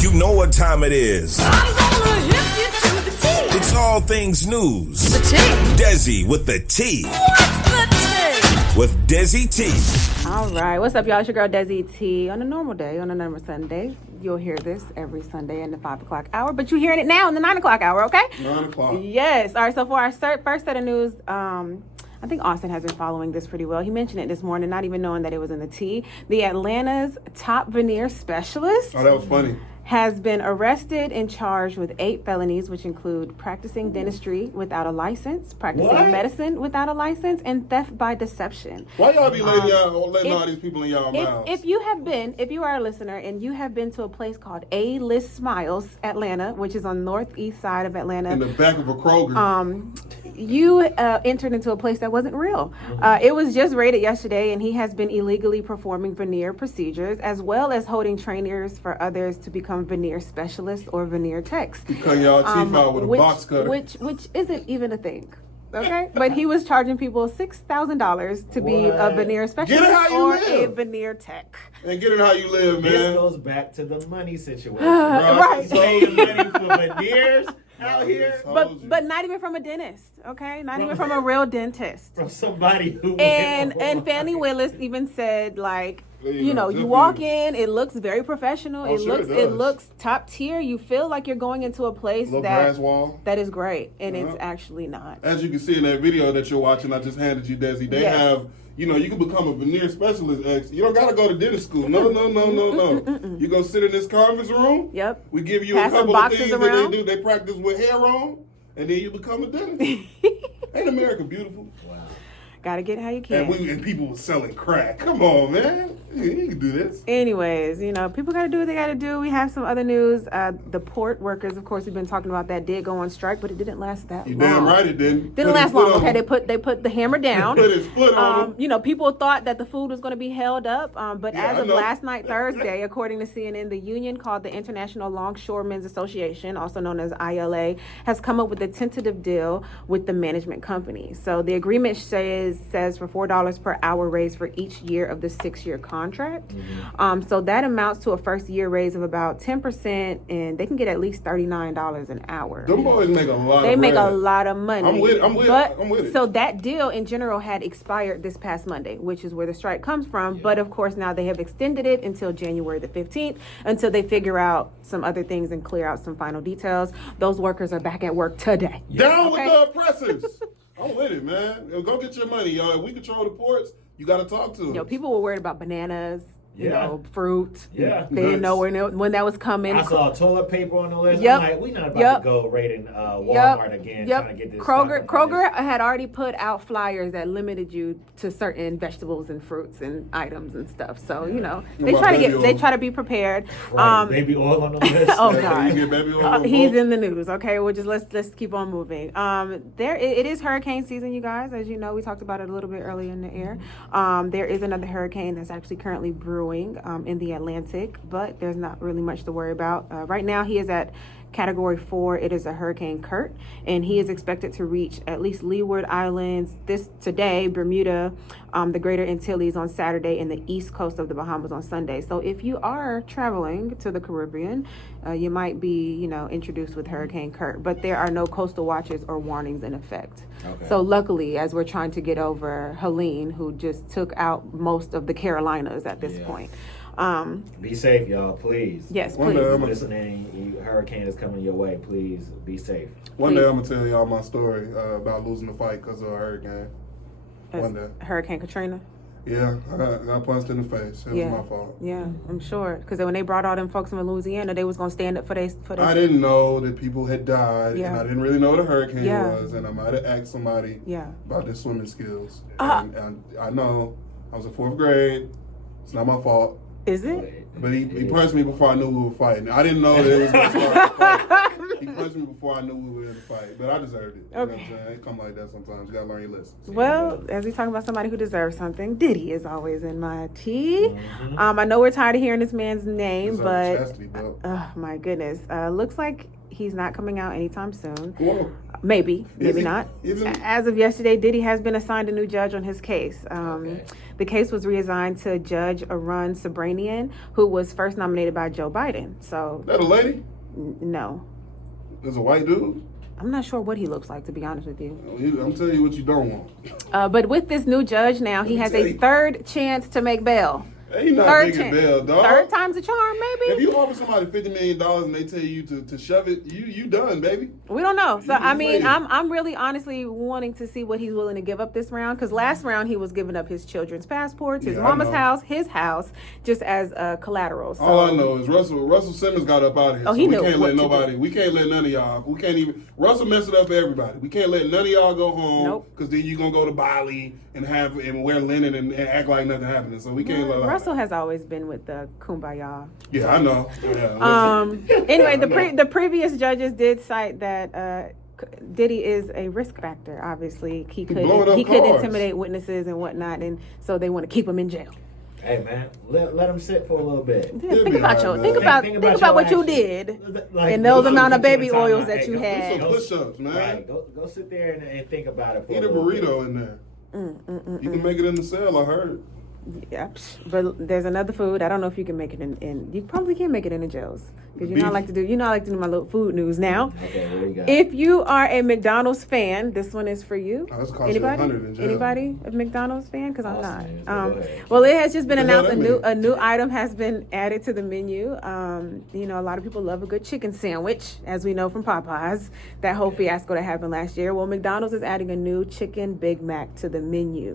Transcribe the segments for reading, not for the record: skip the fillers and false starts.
You know what time it is. I'm gonna hip you to the T. It's all things news. The T. Desi with the T. What's the T? With Desi T. All right. What's up, y'all? It's your girl, Desi T. On a normal day, on a normal Sunday. You'll hear this every Sunday in the 5 o'clock hour, but you're hearing it now in the 9 o'clock hour, okay? 9 o'clock. Yes. All right. So for our first set of news, I think Austin has been following this pretty well. He mentioned it this morning, not even knowing that it was in the T. The Atlanta's top veneer specialist. Oh, that was funny. Has been arrested and charged with 8 felonies, which include practicing dentistry without a license, practicing medicine without a license, and theft by deception. Why y'all be letting all these people in y'all mouths? If you are a listener and you have been to a place called A-List Smiles, Atlanta, which is on the northeast side of Atlanta. In the back of a Kroger. You entered into a place that wasn't real. It was just raided yesterday, and he has been illegally performing veneer procedures, as well as holding trainers for others to become veneer specialists or veneer techs. You cut y'all teeth out with a box cutter. Which isn't even a thing. Okay? But he was charging people $6,000 to be a veneer specialist or a veneer tech. And get it how you live, man. This goes back to the money situation. Right. Paying money for veneers out here. But not even from a dentist, okay? Not even from a real dentist. From somebody who and Fannie Willis even said, like, you walk in, it looks very professional. Oh, it looks top tier. You feel like you're going into a place that is great, and it's actually not. As you can see in that video that you're watching, I just handed you, Desi. They have, you can become a veneer specialist. You don't got to go to dentist school. No. You go sit in this conference room. Yep. We give you Pass a couple of things around. that they do. They practice with hair on, and then you become a dentist. Ain't America beautiful? Wow. Gotta get how you can. And people were selling crack. Come on, man. You can do this. Anyways, people gotta do what they gotta do. We have some other news. The port workers, of course, we've been talking about that, did go on strike, but it didn't last that long. You damn right it didn't. Didn't last long. Okay, they put the hammer down. Put his foot on them. People thought that the food was going to be held up, but as of last night, Thursday, according to CNN, the union called the International Longshoremen's Association, also known as ILA, has come up with a tentative deal with the management company. So the agreement says for $4 per hour raise for each year of the 6-year contract. So that amounts to a first year raise of about 10%, and they can get at least $39 an hour. Them boys make a lot They of make bread. a lot of money. I'm with it. So that deal in general had expired this past Monday, which is where the strike comes from. Yeah. But of course now they have extended it until January the 15th until they figure out some other things and clear out some final details. Those workers are back at work today. Down with the oppressors. I'm with it, man. Go get your money, y'all. If we control the ports, you got to talk to them. People were worried about bananas. Fruit. Yeah. They didn't know when that was coming. I saw toilet paper on the list. Yep. I'm like, we're not about to go raiding Walmart again trying to get this. Kroger had already put out flyers that limited you to certain vegetables and fruits and items and stuff. So, they try to be prepared. Baby oil on the list. Oh God. You get baby oil He's in the news. Okay, well let's keep on moving. It is hurricane season, you guys. As you know, we talked about it a little bit earlier in the air. There is another hurricane that's actually currently brewing in the Atlantic, but there's not really much to worry about. Right now, he is at Category 4. It is a Hurricane Kurt, and he is expected to reach at least Leeward Islands today, Bermuda, the Greater Antilles on Saturday, and the east coast of the Bahamas on Sunday. So if you are traveling to the Caribbean, you might be, introduced with Hurricane Kurt, but there are no coastal watches or warnings in effect. Okay. So luckily, as we're trying to get over Helene, who just took out most of the Carolinas at this point. Be safe, y'all, please. Yes, please. Listening, hurricane is coming your way. Please be safe. One day I'm going to tell y'all my story about losing the fight because of a hurricane. One day. Hurricane Katrina? Yeah, I got punched in the face. It was my fault. Yeah, I'm sure. Because when they brought all them folks from Louisiana, they was going to stand up for their I didn't know that people had died, and I didn't really know what a hurricane was, and I might have asked somebody about their swimming skills. And I know I was in 4th grade. It's not my fault. Is it? But he punched me before I knew we were fighting. I didn't know that it was going to start a fight. He punched me before I knew we were in a fight. But I deserved it. You know what I'm saying? It come like that sometimes. You got to learn your lessons. Well, as we talk about somebody who deserves something, Diddy is always in my tea. I know we're tired of hearing this man's name, but oh my goodness. Looks like He's not coming out anytime soon. Whoa. Maybe not. Isn't As of yesterday, Diddy has been assigned a new judge on his case. The case was reassigned to Judge Arun Sabranian, who was first nominated by Joe Biden. So that a lady? No. There's a white dude? I'm not sure what he looks like, to be honest with you. I'm telling you what you don't want. But with this new judge now, he has a third chance to make bail. Ain't not making bail, dog. Third time's a charm, maybe. If you offer somebody $50 million and they tell you to shove it, you done, baby. We don't know. So I mean, I'm really honestly wanting to see what he's willing to give up this round, because last round he was giving up his children's passports, his mama's house, his house, just as collateral. So, all I know is Russell Simmons got up out of here. Oh, so he we knew can't what let to nobody. do. We can't let none of y'all. We can't even. Russell messed it up for everybody. We can't let none of y'all go home. Nope. Because then you're gonna go to Bali and wear linen and act like nothing happening. So we can't let Russell has always been with the kumbaya. Yeah, I know. Yeah, anyway, the previous judges did cite that Diddy is a risk factor. Obviously, he could intimidate witnesses and whatnot, and so they want to keep him in jail. Hey man, let him sit for a little bit. Yeah, think about what you did and those amount of baby oils that you had. Do some push-ups, man. Right, go sit there and think about it. Eat a burrito in there. You can make it in the cell, I heard. Yeah, but there's another food. I don't know if you can make it in you probably can't make it in the jails, because I like to do my little food news now. Okay, what do you got? If you are a McDonald's fan, this one is for you. Anybody a McDonald's fan? Because I'm not. Well, it has just been announced a new item has been added to the menu. A lot of people love a good chicken sandwich, as we know from Popeyes. That whole fiasco that happened last year. Well, McDonald's is adding a new chicken Big Mac to the menu.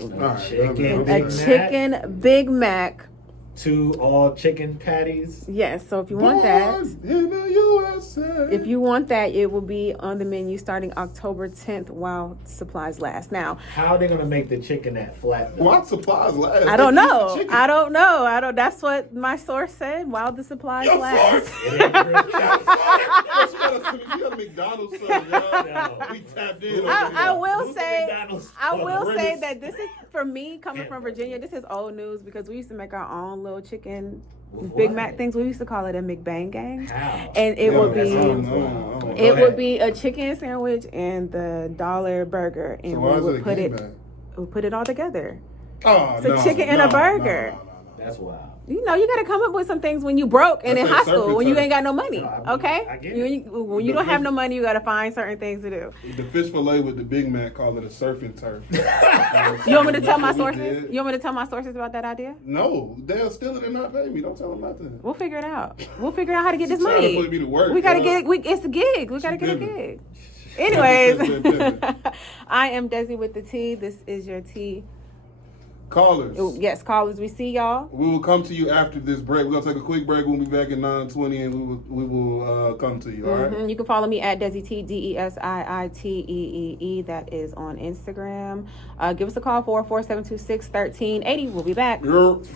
Chicken Big Mac. 2 all chicken patties. Yes, so if you want that, in the USA. If you want that, it will be on the menu starting October 10th while supplies last. Now, how are they gonna make the chicken that flat? While supplies last? I don't know. That's what my source said. While the supplies last. You got a McDonald's son, y'all. We tapped in. I will say that this is, for me, coming from Virginia, this is old news, because we used to make our own little chicken Big Mac things. We used to call it a McBang gang. How? And it would be a chicken sandwich and the $1 burger, and we would put it all together. Chicken and a burger. That's wild. You got to come up with some things when you broke and in high school when you ain't got no money. Okay? I get it. When you don't have no money, you got to find certain things to do. The fish fillet with the Big Mac, call it a surfing turf. You want me to tell my sources? You want me to tell my sources about that idea? No, they'll steal it and not pay me. Don't tell them nothing. We'll figure it out. We'll figure out how to get this money. Put me to work, we got to get it. It's a gig. We got to get a gig. Anyways, I am Desi with the T. This is your T. Callers. Yes, callers. We see y'all. We will come to you after this break. We're going to take a quick break. We'll be back at 9:20 and we will come to you, all right? You can follow me at Desi T, DESIITEEE. That is on Instagram. Give us a call, 44726-1380. We'll be back. Yep.